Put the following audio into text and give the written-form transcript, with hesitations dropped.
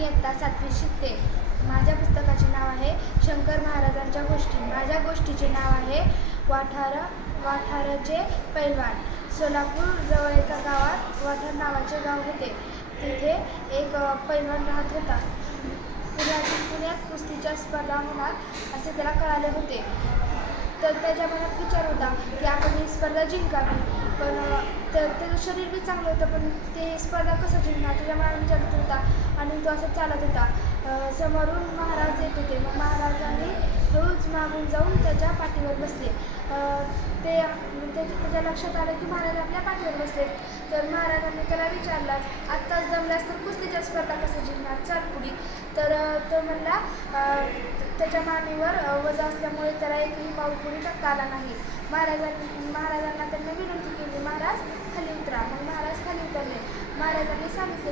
इयत्ता 7वी शिकते. माझ्या पुस्तकाचे नाव आहे शंकर महाराजांच्या गोष्टी. माझ्या गोष्टीचे नाव आहे वाठारचे पैलवान. सोलापूर जवळ एका गावात वाठार नावाचे गाव होते. तिथे एक पैलवान राहत होता. पुण्यात कुस्तीच्या स्पर्धा होणार असे त्याला कळाले होते. तर त्याच्या मनात विचार होता की आपण ही स्पर्धा जिंकावी. पण त्याचं शरीर बी चांगलं होतं, पण ते स्पर्धा कसं जिंकणार त्याच्या मनात विचार होता. आणि तो असं चालत होता. समोरून महाराज येत होते. मग महाराजांनी रोज मागून जाऊन त्याच्या पाठीवर बसले. त्याच्या लक्षात आलं की महाराज आपल्या पाठीवर बसले. तर महाराजांनी त्याला विचारला, आत्ताच दमल्यास तर कुस्तीच्या स्पर्धा कसं जिंकणार, चाल पुढे. तर तो म्हणला त्याच्या मानेवर वजा असल्यामुळे त्याला एकही पाऊल पुढे टाकता आला नाही. महाराजांना त्यांनी विनंती केली, महाराज खाली उतरा. मग महाराज खाली उतरले. महाराजांनी सांगितले